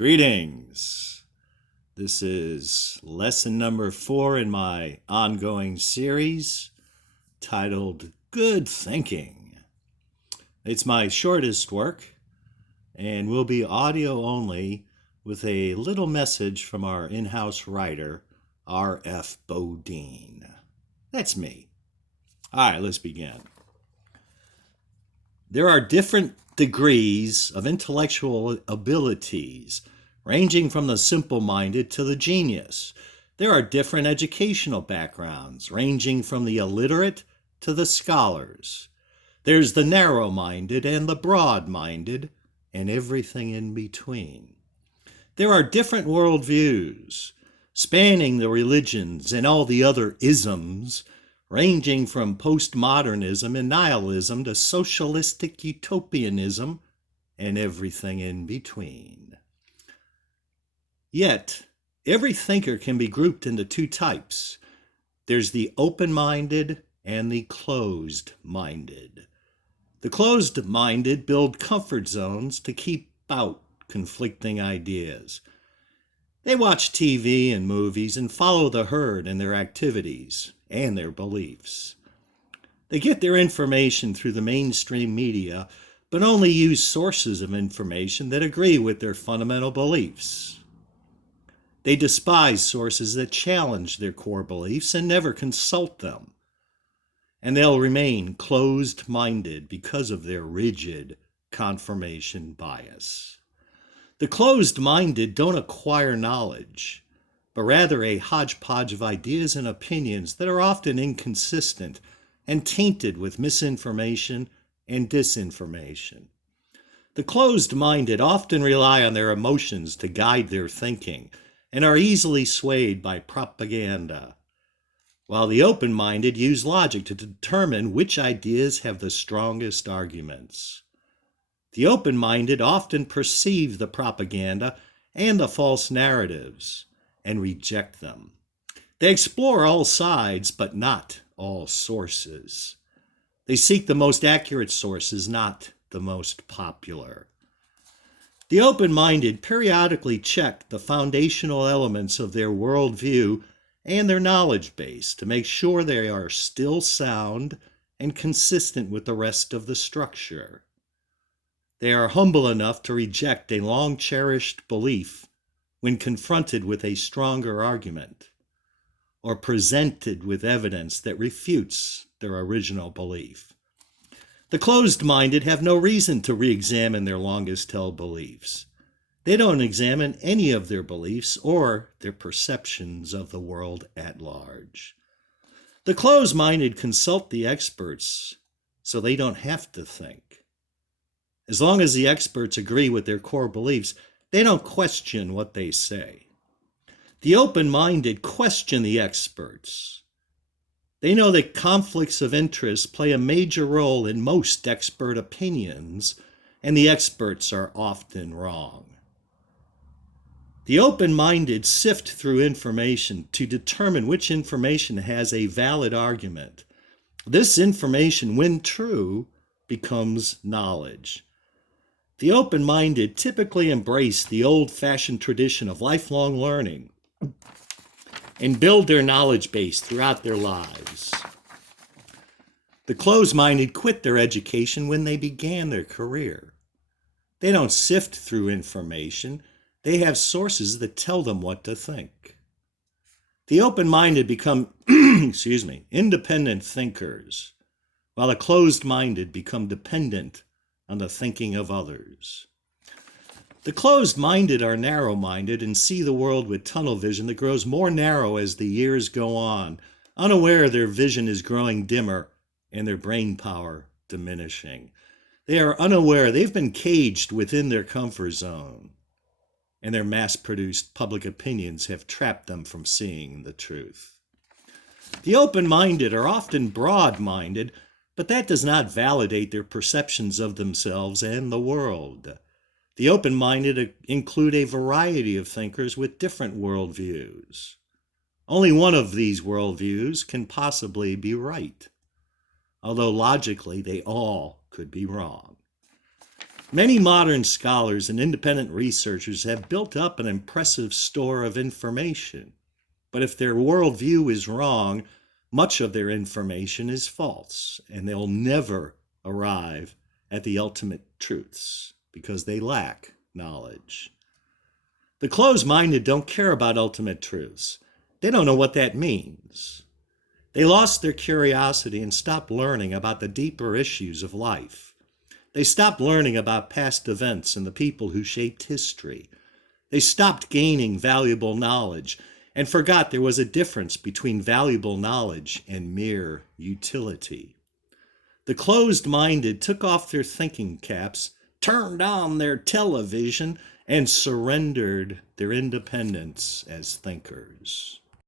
Greetings. This is lesson number 4 in my ongoing series titled Good Thinking. It's my shortest work and will be audio only with a little message from our in-house writer, R.F. Bodine. That's me. All right, let's begin. There are different degrees of intellectual abilities, ranging from the simple-minded to the genius. There are different educational backgrounds, ranging from the illiterate to the scholars. There's the narrow-minded and the broad-minded, and everything in between. There are different worldviews, spanning the religions and all the other isms, ranging from postmodernism and nihilism to socialistic utopianism and everything in between. Yet, every thinker can be grouped into two types. There's the open-minded and the closed-minded. The closed-minded build comfort zones to keep out conflicting ideas. They watch TV and movies and follow the herd in their activities and their beliefs. They get their information through the mainstream media, but only use sources of information that agree with their fundamental beliefs. They despise sources that challenge their core beliefs and never consult them. And they'll remain closed-minded because of their rigid confirmation bias. The closed-minded don't acquire knowledge, but rather a hodgepodge of ideas and opinions that are often inconsistent and tainted with misinformation and disinformation. The closed-minded often rely on their emotions to guide their thinking and are easily swayed by propaganda, while the open-minded use logic to determine which ideas have the strongest arguments. The open-minded often perceive the propaganda and the false narratives and reject them. They explore all sides, but not all sources. They seek the most accurate sources, not the most popular. The open-minded periodically check the foundational elements of their worldview and their knowledge base to make sure they are still sound and consistent with the rest of the structure. They are humble enough to reject a long-cherished belief when confronted with a stronger argument or presented with evidence that refutes their original belief. The closed-minded have no reason to re-examine their longest-held beliefs. They don't examine any of their beliefs or their perceptions of the world at large. The closed-minded consult the experts so they don't have to think. As long as the experts agree with their core beliefs, they don't question what they say. The open-minded question the experts. They know that conflicts of interest play a major role in most expert opinions, and the experts are often wrong. The open-minded sift through information to determine which information has a valid argument. This information, when true, becomes knowledge. The open-minded typically embrace the old-fashioned tradition of lifelong learning and build their knowledge base throughout their lives. The closed-minded quit their education when they began their career. They don't sift through information. They have sources that tell them what to think. The open-minded become independent thinkers, while the closed-minded become dependent on the thinking of others. The closed-minded are narrow-minded and see the world with tunnel vision that grows more narrow as the years go on, unaware their vision is growing dimmer and their brain power diminishing. They are unaware they've been caged within their comfort zone, and their mass-produced public opinions have trapped them from seeing the truth. The open-minded are often broad-minded, but that does not validate their perceptions of themselves and the world. The open-minded include a variety of thinkers with different worldviews. Only one of these worldviews can possibly be right, although logically they all could be wrong. Many modern scholars and independent researchers have built up an impressive store of information, but if their worldview is wrong, much of their information is false, and they'll never arrive at the ultimate truths because they lack knowledge. The closed-minded don't care about ultimate truths. They don't know what that means. They lost their curiosity and stopped learning about the deeper issues of life. They stopped learning about past events and the people who shaped history. They stopped gaining valuable knowledge and forgot there was a difference between valuable knowledge and mere utility. The closed-minded took off their thinking caps, turned on their television, and surrendered their independence as thinkers.